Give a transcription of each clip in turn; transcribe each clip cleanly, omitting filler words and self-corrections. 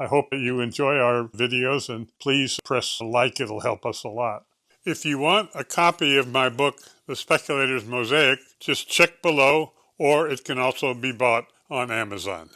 I hope that you enjoy our videos, and please press like. It'll help us a lot. If you want a copy of my book, The Speculator's Mosaic, just check below, or it can also be bought on Amazon.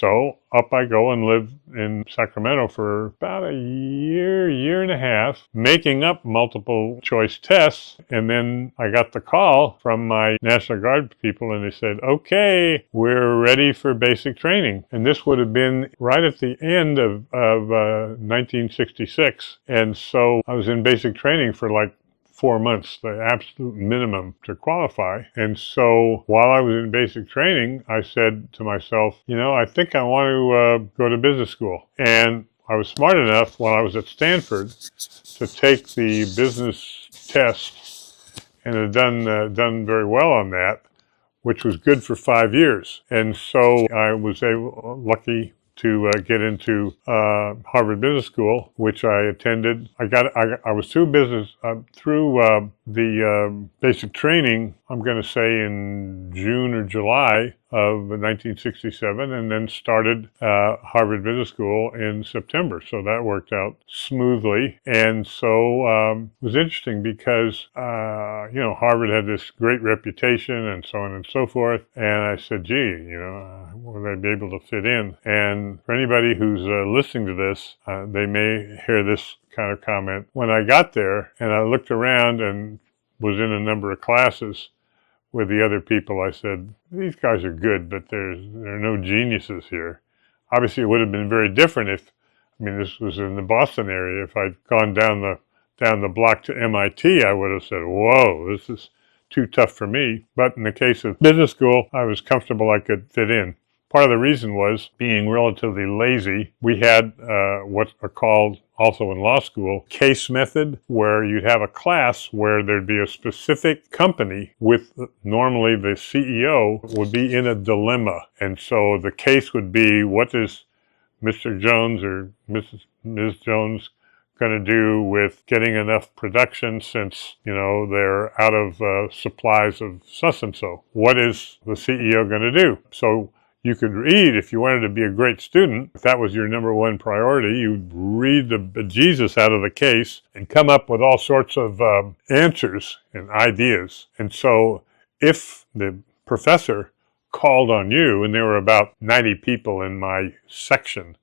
So up I go and live in Sacramento for about a year and a half, making up multiple choice tests. And then I got the call from my National Guard people, and they said, okay, we're ready for basic training. And this would have been right at the end of 1966. And so I was in basic training for like 4 months, the absolute minimum to qualify. And so while I was in basic training, I said to myself, I think I want to go to business school. And I was smart enough while I was at Stanford to take the business test and had done very well on that, which was good for 5 years. And so I was lucky to get into Harvard Business School, which I attended. I was through the basic training, I'm going to say in June or July of 1967, and then started Harvard Business School in September. So that worked out smoothly. And so it was interesting because, Harvard had this great reputation and so on and so forth. And I said, gee, will I be able to fit in? And for anybody who's listening to this, they may hear this kind of comment. When I got there and I looked around and was in a number of classes with the other people, I said, these guys are good, but there are no geniuses here. Obviously, it would have been very different this was in the Boston area. If I'd gone down the block to MIT, I would have said, whoa, this is too tough for me. But in the case of business school, I was comfortable I could fit in. Part of the reason was being relatively lazy. We had what are called, also in law school, case method, where you'd have a class where there'd be a specific company with normally the CEO would be in a dilemma. And so the case would be, what is Mr. Jones or Ms. Jones going to do with getting enough production since, they're out of supplies of such and so? What is the CEO going to do? So you could read, if you wanted to be a great student, if that was your number one priority, you'd read the bejesus out of the case and come up with all sorts of answers and ideas. And so if the professor called on you, and there were about 90 people in my section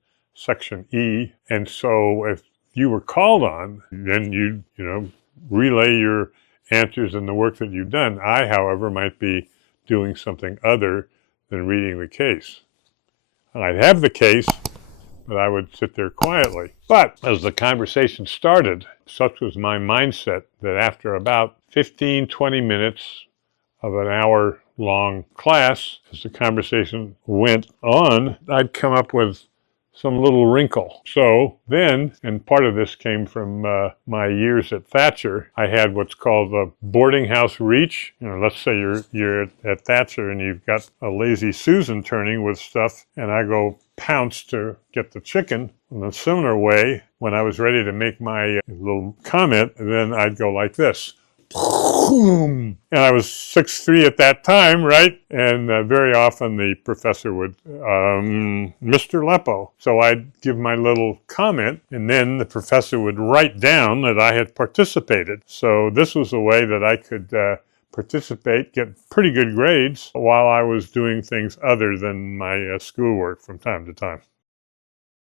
E, and so if you were called on, then you'd, relay your answers and the work that you've done. I, however, might be doing something other than reading the case. And I'd have the case, but I would sit there quietly. But as the conversation started, such was my mindset that after about 15, 20 minutes of an hour-long class, as the conversation went on, I'd come up with some little wrinkle. So then, and part of this came from my years at Thatcher, I had what's called the boarding house reach. Let's say you're at Thatcher and you've got a lazy Susan turning with stuff, and I go pounce to get the chicken. In a similar way, when I was ready to make my little comment, then I'd go like this. And I was 6'3" at that time, right? And very often the professor would, Mr. Leppo. So I'd give my little comment, and then the professor would write down that I had participated. So this was a way that I could participate, get pretty good grades while I was doing things other than my schoolwork from time to time.